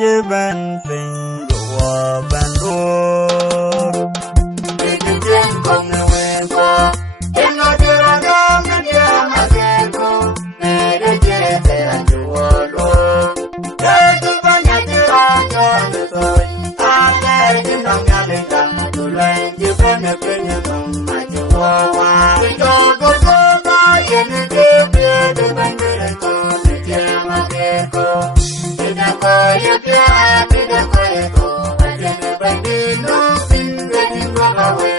je ban pin go ban do ke jen kong na we ko en no je ra ga me je ma ke ko me de je te ra ju do ke tu ba nya je ra jo ne so a ke ji no nya le ka tu lai je ban ne pe ne no ma ju wa jo go go ba ye ne je pe de ban de ko ne je ma ke ko ya pia pida ko ajene bandino pinga dingo bawe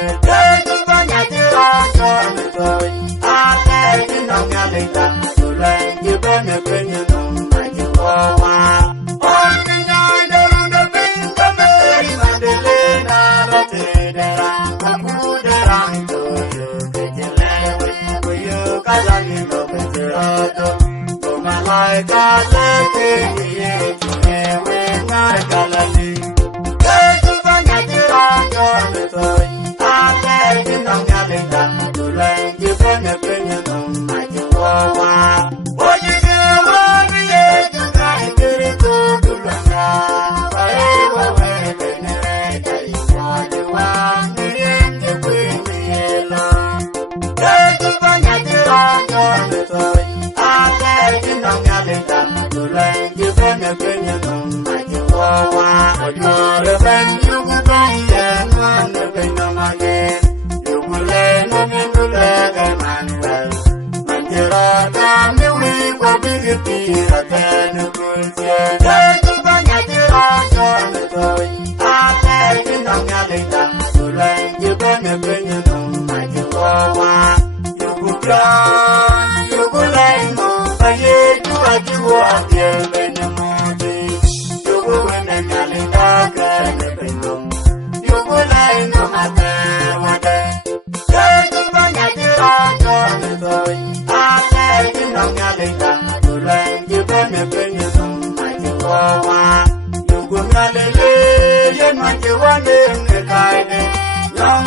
tu banya tira ko to ate dingo ngaleta tulai jibane penyo no majuwa on dingo dorundo pinga meri madelena ratedera kamudera to kejelewe kuyo kazani no kejerato malai kalete ye Galali, tu banya tira ko to ate dingo ngaleta tulai jibane penyo no majuwa oji ge wa ye tuka ikiri ko tulanga ai wa we benere kai wa ni ke kwiniela tu banya tira ko to ate dingo ngaleta tulai jibane penyo no Ojo ben yugu ben ye man ben no mage yugu le no me le Emmanuel manjera ta me wi ko bigiti ra ta no kulje tu banya tira ko to a te no ngale ta tu le je ben no majuwa yugu le no ba ye tu ajuwa ye ben mo Long